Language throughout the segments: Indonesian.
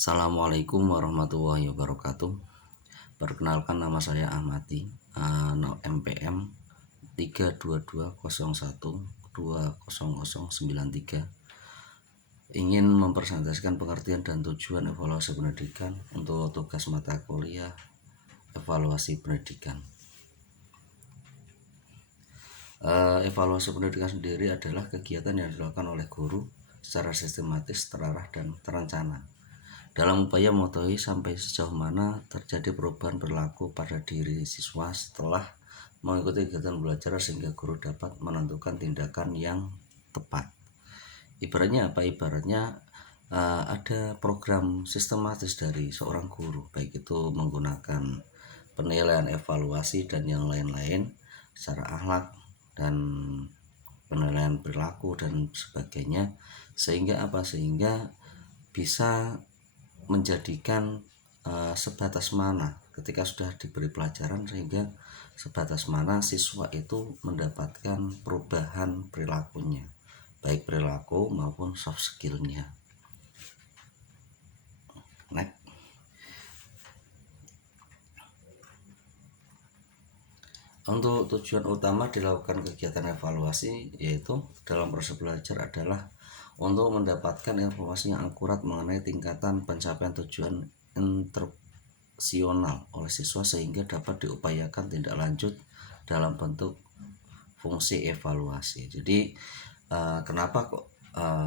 Assalamualaikum warahmatullahi wabarakatuh. Perkenalkan, nama saya Ahmadi, MPM 32201200093. Ingin mempresentasikan pengertian dan tujuan evaluasi pendidikan untuk tugas mata kuliah evaluasi pendidikan. Evaluasi pendidikan sendiri adalah kegiatan yang dilakukan oleh guru secara sistematis, terarah, dan terencana dalam upaya mengetahui sampai sejauh mana terjadi perubahan perilaku pada diri siswa setelah mengikuti kegiatan belajar, sehingga guru dapat menentukan tindakan yang tepat. Ibaratnya apa? Ibaratnya ada program sistematis dari seorang guru, baik itu menggunakan penilaian, evaluasi, dan yang lain-lain secara akhlak dan penilaian perilaku dan sebagainya, sehingga apa? Sehingga bisa menjadikan sebatas mana ketika sudah diberi pelajaran, sehingga sebatas mana siswa itu mendapatkan perubahan perilakunya, baik perilaku maupun soft skillnya. Next. Untuk tujuan utama dilakukan kegiatan evaluasi yaitu dalam proses belajar adalah untuk mendapatkan informasi yang akurat mengenai tingkatan pencapaian tujuan instruksional oleh siswa, sehingga dapat diupayakan tindak lanjut dalam bentuk fungsi evaluasi. Jadi kenapa kok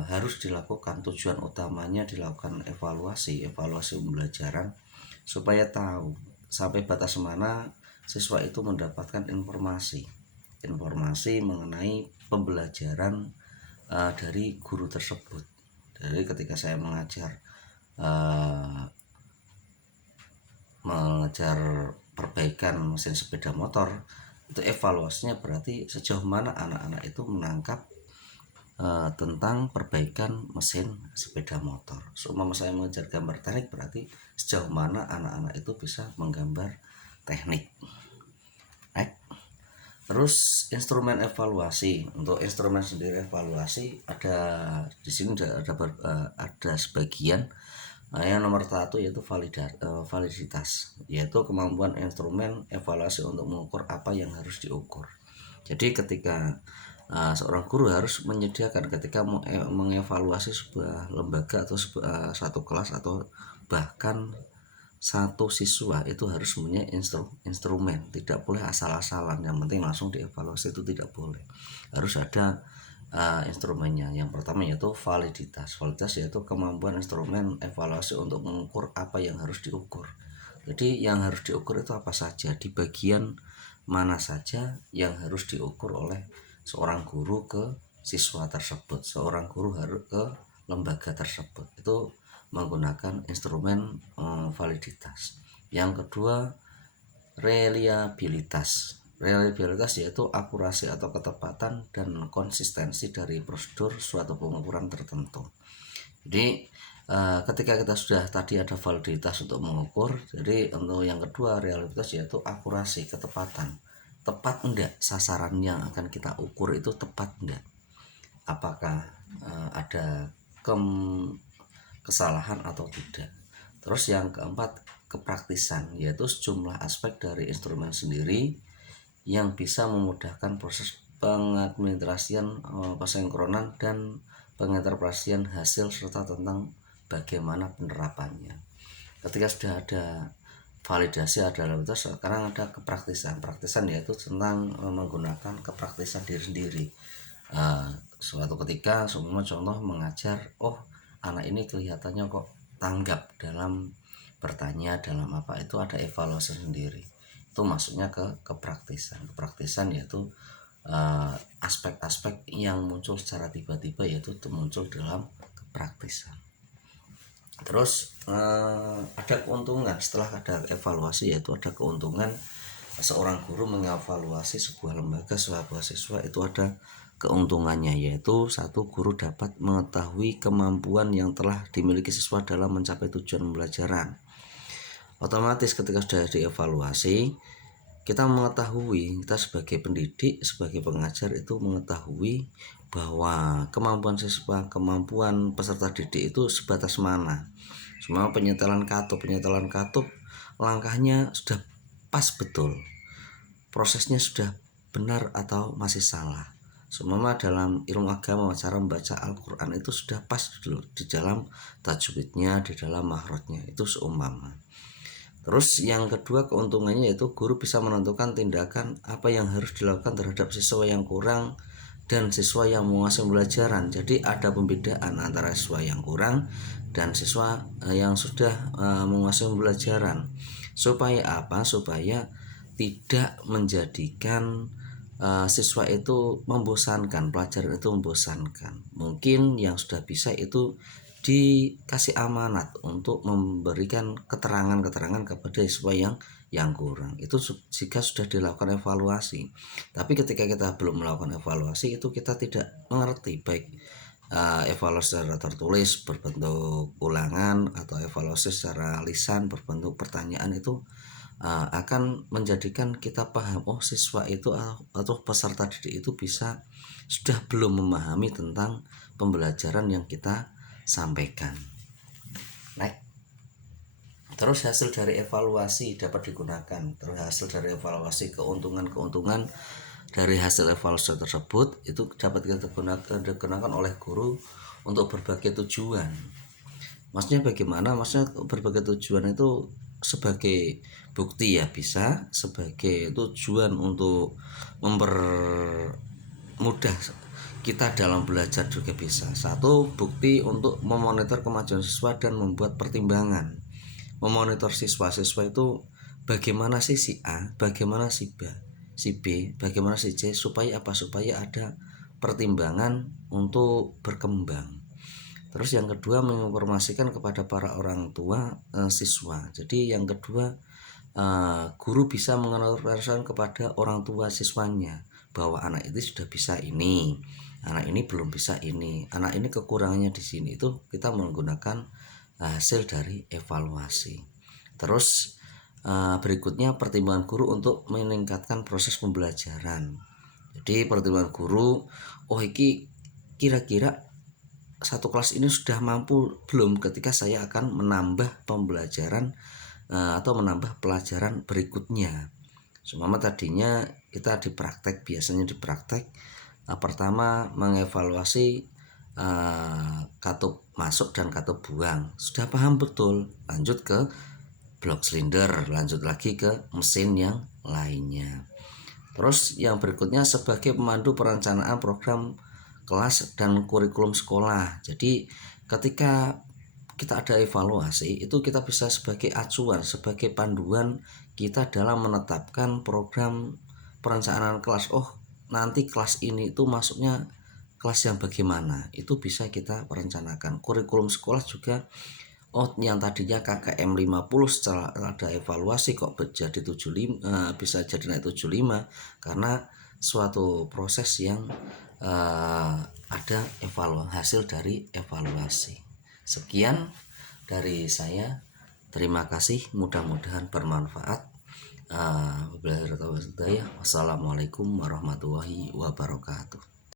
harus dilakukan, tujuan utamanya dilakukan evaluasi pembelajaran, supaya tahu sampai batas mana siswa itu mendapatkan informasi mengenai pembelajaran dari guru tersebut. Jadi ketika saya mengajar perbaikan mesin sepeda motor, itu evaluasinya berarti sejauh mana anak-anak itu menangkap tentang perbaikan mesin sepeda motor. Seumpama saya mengajar gambar teknik, berarti sejauh mana anak-anak itu bisa menggambar teknik. Terus instrumen evaluasi. Untuk instrumen sendiri evaluasi ada di sini ada sebagian. Yang nomor satu yaitu validitas, yaitu kemampuan instrumen evaluasi untuk mengukur apa yang harus diukur. Jadi ketika seorang guru harus menyediakan ketika mengevaluasi sebuah lembaga atau satu kelas atau bahkan satu siswa, itu harus punya instrumen, tidak boleh asal-asalan, yang penting langsung dievaluasi, itu tidak boleh, harus ada instrumennya. Yang pertama yaitu validitas yaitu kemampuan instrumen evaluasi untuk mengukur apa yang harus diukur. Jadi yang harus diukur itu apa saja, di bagian mana saja yang harus diukur oleh seorang guru ke siswa tersebut, seorang guru harus ke lembaga tersebut, itu menggunakan instrumen validitas. Yang kedua, reliabilitas yaitu akurasi atau ketepatan dan konsistensi dari prosedur suatu pengukuran tertentu. Jadi ketika kita sudah tadi ada validitas untuk mengukur, jadi untuk yang kedua reliabilitas yaitu akurasi, ketepatan. Tepat enggak sasaran yang akan kita ukur itu, tepat enggak, apakah ada kesalahan atau tidak. Terus yang keempat, kepraktisan, yaitu sejumlah aspek dari instrumen sendiri yang bisa memudahkan proses pengadministrasian, pesinkronan, dan penginterpretasian hasil serta tentang bagaimana penerapannya. Ketika sudah ada validasi, ada reliabilitas, sekarang ada kepraktisan. Praktisan yaitu tentang menggunakan kepraktisan diri sendiri. Suatu ketika, contoh mengajar, anak ini kelihatannya kok tanggap dalam bertanya, dalam apa, itu ada evaluasi sendiri. Itu masuknya ke kepraktisan yaitu aspek-aspek yang muncul secara tiba-tiba, yaitu muncul dalam kepraktisan. Terus ada keuntungan setelah ada evaluasi, yaitu ada keuntungan seorang guru mengevaluasi sebuah lembaga, sebuah siswa, itu ada keuntungannya, yaitu satu, guru dapat mengetahui kemampuan yang telah dimiliki siswa dalam mencapai tujuan pembelajaran. Otomatis ketika sudah dievaluasi, kita mengetahui, kita sebagai pendidik, sebagai pengajar itu mengetahui bahwa kemampuan siswa, kemampuan peserta didik itu sebatas mana, Semua penyetelan katup langkahnya sudah pas betul, prosesnya sudah benar atau masih salah. Seumpama dalam ilmu agama cara membaca Al-Quran itu sudah pas dulu di dalam tajwidnya, di dalam mahrotnya, itu seumpama. Terus yang kedua keuntungannya yaitu guru bisa menentukan tindakan apa yang harus dilakukan terhadap siswa yang kurang dan siswa yang menguasai pembelajaran. Jadi ada pembedaan antara siswa yang kurang dan siswa yang sudah menguasai pembelajaran. Supaya apa? Supaya tidak menjadikan siswa itu membosankan, pelajaran itu membosankan. Mungkin yang sudah bisa itu dikasih amanat untuk memberikan keterangan-keterangan kepada siswa yang kurang. Itu jika sudah dilakukan evaluasi. Tapi ketika kita belum melakukan evaluasi itu kita tidak mengerti, baik evaluasi secara tertulis berbentuk ulangan atau evaluasi secara lisan berbentuk pertanyaan, itu akan menjadikan kita paham, oh siswa itu atau peserta didik itu sudah belum memahami tentang pembelajaran yang kita sampaikan. Terus hasil dari evaluasi dapat digunakan. Terus hasil dari evaluasi, keuntungan dari hasil evaluasi tersebut itu dapat kita digunakan oleh guru untuk berbagai tujuan. Maksudnya bagaimana? Maksudnya berbagai tujuan itu sebagai bukti ya bisa, sebagai tujuan untuk mempermudah kita dalam belajar juga bisa. Satu, bukti untuk memonitor kemajuan siswa dan membuat pertimbangan. Memonitor siswa itu bagaimana sih si A, bagaimana si B, bagaimana si C, supaya apa? Supaya ada pertimbangan untuk berkembang. Terus yang kedua, menginformasikan kepada para orang tua siswa. Jadi yang kedua, guru bisa menginformasikan kepada orang tua siswanya bahwa anak itu sudah bisa ini, anak ini belum bisa ini, anak ini kekurangannya di sini. Itu kita menggunakan hasil dari evaluasi. Terus berikutnya pertimbangan guru untuk meningkatkan proses pembelajaran. Jadi pertimbangan guru, oh iki kira-kira satu kelas ini sudah mampu belum ketika saya akan menambah pembelajaran atau menambah pelajaran berikutnya. Seumpama tadinya kita biasanya di praktek pertama mengevaluasi katup masuk dan katup buang, sudah paham betul, lanjut ke blok silinder, lanjut lagi ke mesin yang lainnya. Terus yang berikutnya sebagai pemandu perencanaan program kelas dan kurikulum sekolah. Jadi ketika kita ada evaluasi itu kita bisa sebagai acuan, sebagai panduan kita dalam menetapkan program perencanaan kelas. Oh nanti kelas ini itu masuknya kelas yang bagaimana, itu bisa kita perencanakan. Kurikulum sekolah juga, oh yang tadinya KKM 50 setelah ada evaluasi kok jadi 75, bisa jadi naik 75 karena suatu proses yang ada hasil dari evaluasi. Sekian dari saya, terima kasih, mudah-mudahan bermanfaat. Wassalamualaikum warahmatullahi wabarakatuh.